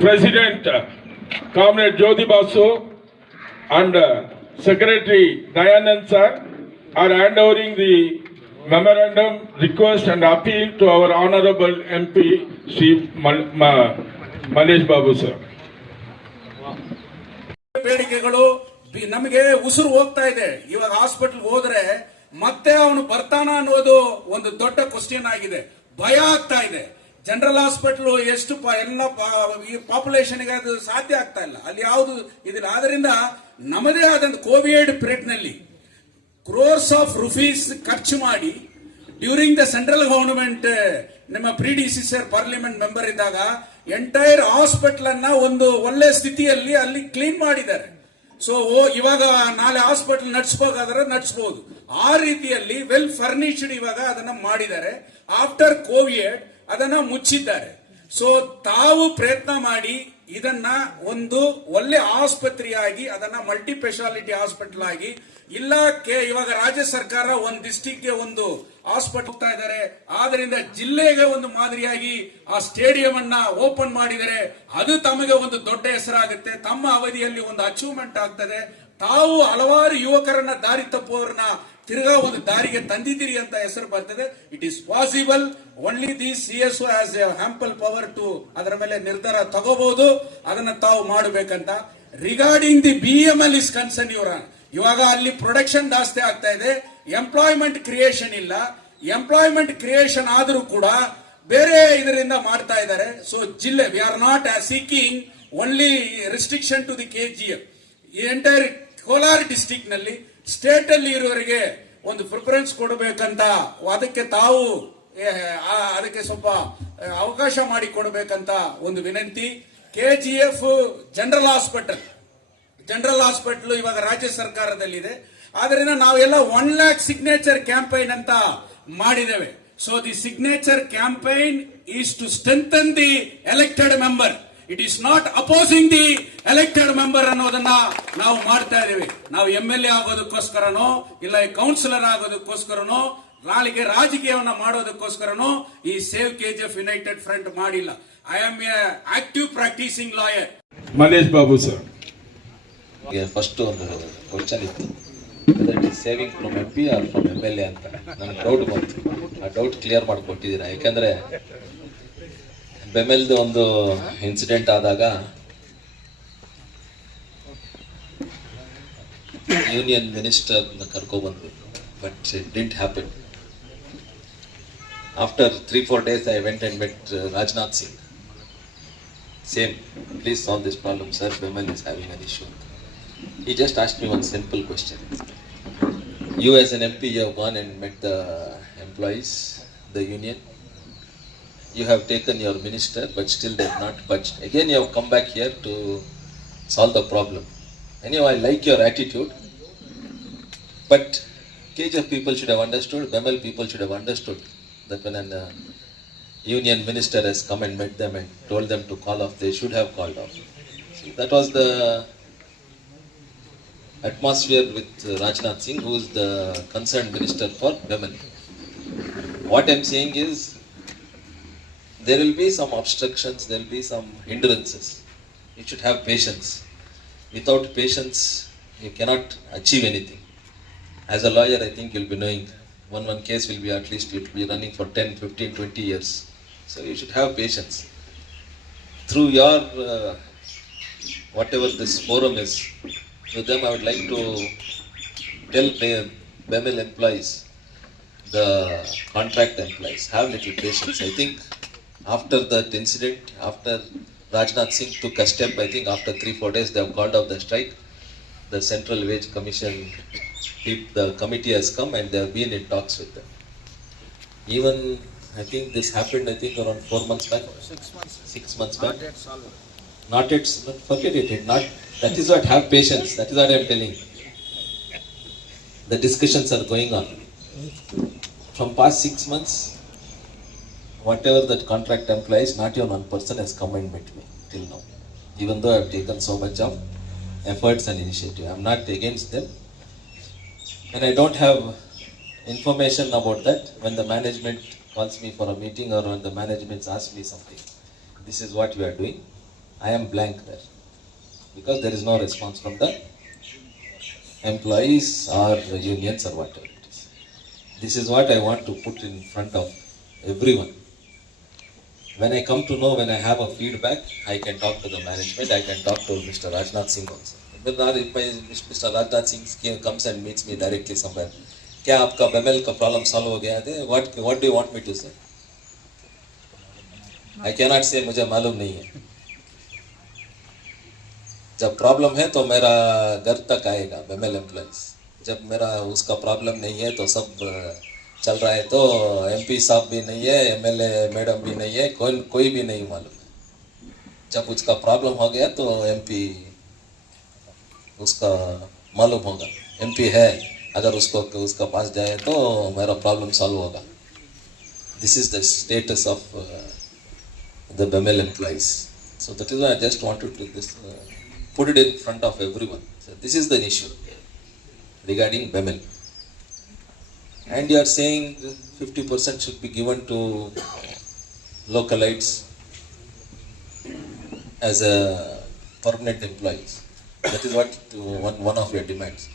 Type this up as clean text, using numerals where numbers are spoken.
President Comrade Jyoti Basu and Secretary Dayanand sir are handovering the memorandum, request and appeal to our Honorable MP Sri Malesh Babu sir. ಬೇಡಿಕೆಗಳು ನಮಗೆ ಉಸಿರು ಹೋಗ್ತಾ ಇದೆ. ಇವಾಗ ಹಾಸ್ಪಿಟಲ್ ಹೋದ್ರೆ ಮತ್ತೆ ಅವನು ಬರ್ತಾನ ಅನ್ನೋದು ಒಂದು ದೊಡ್ಡ ಕ್ವಶನ್ ಆಗಿದೆ. ಭಯ ಆಗ್ತಾ ಇದೆ. ಜನರಲ್ ಹಾಸ್ಪಿಟಲ್ ಎಷ್ಟು ಎಲ್ಲ ಪಾಪ್ಯುಲೇಷನ್ ಗೆ ಅದು ಸಾಧ್ಯ ಆಗ್ತಾ ಇಲ್ಲ. ಅಲ್ಲಿ ಯಾವುದು ಇದಿಲ್ಲ. ಆದ್ರಿಂದ ನಮ್ಮದೇ ಆದಂತ ಕೋವಿಡ್ ಪೀರಿಯಡ್ ನಲ್ಲಿ ಕ್ರೋರ್ಸ್ ಆಫ್ ರುಪೀಸ್ ಖರ್ಚು ಮಾಡಿ ಡ್ಯೂರಿಂಗ್ ದ ಸೆಂಟ್ರಲ್ ಗವರ್ನಮೆಂಟ್ ನಿಮ್ಮ ಪ್ರಿಡಿಸಿಸರ್ ಪಾರ್ಲಿಮೆಂಟ್ ಮೆಂಬರ್ ಇದ್ದಾಗ ಎಂಟೈರ್ ಹಾಸ್ಪಿಟಲ್ ಅನ್ನ ಒಂದು ಒಳ್ಳೆ ಸ್ಥಿತಿಯಲ್ಲಿ ಅಲ್ಲಿ ಕ್ಲೀನ್ ಮಾಡಿದ್ದಾರೆ. ಸೊ ಇವಾಗ ನಾಳೆ ಹಾಸ್ಪಿಟಲ್ ನಡೆಸಬೇಕಾದ್ರೆ ನಡೆಸಬಹುದು. ಆ ರೀತಿಯಲ್ಲಿ ವೆಲ್ ಫರ್ನಿಶ್ಡ್ ಇವಾಗ ಅದನ್ನ ಮಾಡಿದ್ದಾರೆ. ಆಫ್ಟರ್ ಕೋವಿಡ್ ಅದನ್ನ ಮುಚ್ಚಿದ್ದಾರೆ. ಸೊ ತಾವು ಪ್ರಯತ್ನ ಮಾಡಿ ಇದನ್ನ ಒಂದು ಒಳ್ಳೆ ಆಸ್ಪತ್ರೆಯಾಗಿ ಅದನ್ನ ಮಲ್ಟಿ ಸ್ಪೆಷಾಲಿಟಿ ಹಾಸ್ಪಿಟಲ್ ಆಗಿ ಇಲ್ಲ ಇವಾಗ ರಾಜ್ಯ ಸರ್ಕಾರ ಒಂದು ಡಿಸ್ಟಿಕ್ ಗೆ ಒಂದು ಹಾಸ್ಪಿಟಲ್ ಹೋಗ್ತಾ ಇದ್ದಾರೆ. ಆದ್ರಿಂದ ಜಿಲ್ಲೆಗೆ ಒಂದು ಮಾದರಿಯಾಗಿ ಆ ಸ್ಟೇಡಿಯಂ ಅನ್ನ ಓಪನ್ ಮಾಡಿದರೆ ಅದು ತಮಗೆ ಒಂದು ದೊಡ್ಡ ಹೆಸರಾಗುತ್ತೆ. ತಮ್ಮ ಅವಧಿಯಲ್ಲಿ ಒಂದು ಅಚೀವ್ಮೆಂಟ್ ಆಗ್ತದೆ. ತಾವು ಹಲವಾರು ಯುವಕರನ್ನ ದಾರಿ ತಪ್ಪುವವರನ್ನ ತಿರ್ಗಾ ಒಂದು ದಾರಿಗೆ ತಂದಿದ್ದೀರಿ ಅಂತ ಹೆಸರು ಬರ್ತದೆ. It is possible. Only the CSO has ample power to ಅದರ ಮೇಲೆ ನಿರ್ಧಾರ ತಗೋಬಹುದು. ಅದನ್ನ ತಾವು ಮಾಡಬೇಕಂತ. Regarding the BML is concern ಇವಾಗ ಅಲ್ಲಿ ಪ್ರೊಡಕ್ಷನ್ ಜಾಸ್ತಿ ಆಗ್ತಾ ಇದೆ. ಎಂಪ್ಲಾಯ್ಮೆಂಟ್ ಕ್ರಿಯೇಷನ್ ಇಲ್ಲ. ಎಂಪ್ಲಾಯ್ಮೆಂಟ್ ಕ್ರಿಯೇಷನ್ ಆದರೂ ಕೂಡ ಬೇರೆ ಇದರಿಂದ ಮಾಡ್ತಾ ಇದ್ದಾರೆ. ಸೊ ಜಿಲ್ಲೆ we are not seeking only restriction to the KGF. Entire Kolar district ನಲ್ಲಿ ಸ್ಟೇಟ್ ಅಲ್ಲಿ ಇರುವವರಿಗೆ ಒಂದು ಪ್ರಿಫರೆನ್ಸ್ ಕೊಡಬೇಕಂತ ಅದಕ್ಕೆ ತಾವು ಅದಕ್ಕೆ ಸ್ವಲ್ಪ ಅವಕಾಶ ಮಾಡಿ ಕೊಡಬೇಕಂತ ಒಂದು ವಿನಂತಿ. KGF ಜನರಲ್ ಹಾಸ್ಪಿಟಲ್ ಇವಾಗ ರಾಜ್ಯ ಸರ್ಕಾರದಲ್ಲಿದೆ. ಆದ್ರಿಂದ ನಾವೆಲ್ಲ 1 lakh ಸಿಗ್ನೇಚರ್ ಕ್ಯಾಂಪೈನ್ ಅಂತ ಮಾಡಿದ್ದೇವೆ. So the signature campaign is to strengthen the elected member. It is not opposing the elected member ಅನ್ನೋದನ್ನ ನಾವು ಮಾಡ್ತಾ ಇದ್ದೇವೆ. ನಾವು MLA ಆಗೋದಕ್ಕೋಸ್ಕರನೋ ಇಲ್ಲ ಕೌನ್ಸಿಲರ್ ಆಗೋದಕ್ಕೋಸ್ಕರನೋ ನಾಳೆಗೆ ರಾಜಕೀಯವನ್ನ ಮಾಡೋದಕ್ಕೋಸ್ಕರನೋ ಈ ಸೇವ್ KGF ಯುನೈಟೆಡ್ ಫ್ರಂಟ್ ಮಾಡಿಲ್ಲ. I am A active practising lawyer. Mallesh Babu sir. First ಒಂದು ಕ್ವಶನ್ ಇತ್ತು, it is saving from MP are from MLA ಅಂತ. ನನಗೆ ಡೌಟ್ ಬಂತು. ಆ ಡೌಟ್ ಕ್ಲಿಯರ್ ಮಾಡಿಕೊಟ್ಟಿದ್ದೀರಾ. ಯಾಕಂದ್ರೆ ಬೆಮೆಲ್ದು ಒಂದು ಇನ್ಸಿಡೆಂಟ್ ಆದಾಗ ಯೂನಿಯನ್ ಮಿನಿಸ್ಟರ್ ಕರ್ಕೊಬಂದ್ರು, but it didn't happen. After 3-4 days I went and met Rajnath Singh. Same, please solve this problem, sir. Bemel is having an issue. He just asked me one simple question. You as an MP, you have gone and met the employees, the union. You have taken your minister, but still they have not budged. Again, you have come back here to solve the problem. Anyhow, I like your attitude. But KGF people should have understood, Bemel people should have understood that when an union minister has come and met them and told them to call off, they should have called off. So that was the atmosphere with Rajnath Singh, who is the concerned minister for Bemel. What I am saying is, there will be some obstructions, there will be some hindrances. You should have patience. Without patience, you cannot achieve anything. As a lawyer, I think you'll be knowing one case will be at least, it will be running for 10, 15, 20 years. So you should have patience. Through your, whatever this forum is, to them I would like to tell the Bemel employees, the contract employees, have little patience. I think after that incident, after Rajnath Singh took a step, I think after 3-4 days they have called off the strike. The Central Wage Commission, the committee has come and they have been in talks with them. Even I think this happened, I think around 4 months back. 6 months back. Not yet, forget it. Not, that is what, have patience. That is what I am telling. The discussions are going on. From past 6 months, whatever that contract employees, not even one person has come and met me till now. Even though I have taken so much of efforts and initiative, I am not against them. And I don't have information about that when the management calls me for a meeting or when the management asks me something. This is what we are doing. I am blank there because there is no response from the employees or the unions or whatever it is. This is what I want to put in front of everyone. When I come to know, when I have a feedback, I can talk to the management, I can talk to Mr. Rajnath Singh also. But not if Mr. Rajnath Singh comes and meets me directly somewhere. क्या आपका बेमेल का problem solve हो गया है? What do you want me to say? I cannot say मुझे मालूम नहीं है. जब प्रॉब्लम है तो मेरा घर तक आएगा बेमेल एम्प्लॉइज. जब मेरा उसका प्रॉब्लम नहीं है तो सब चल रहा है, तो एमपी साहब भी नहीं है, एमएलए मैडम भी नहीं है, कोई भी नहीं मालूम है. जब उसका प्रॉब्लम हो गया तो एमपी उसका मालूम होगा. एमपी है, अगर उसका पास जाए तो मेरा प्रॉब्लम सॉल्व होगा. This is the status of the बेमेल employees. So that is why I just wanted to put it in front of everyone. So this is the issue regarding BEMEL. And you are saying 50% should be given to localites as a permanent employees. That is what one of your demands.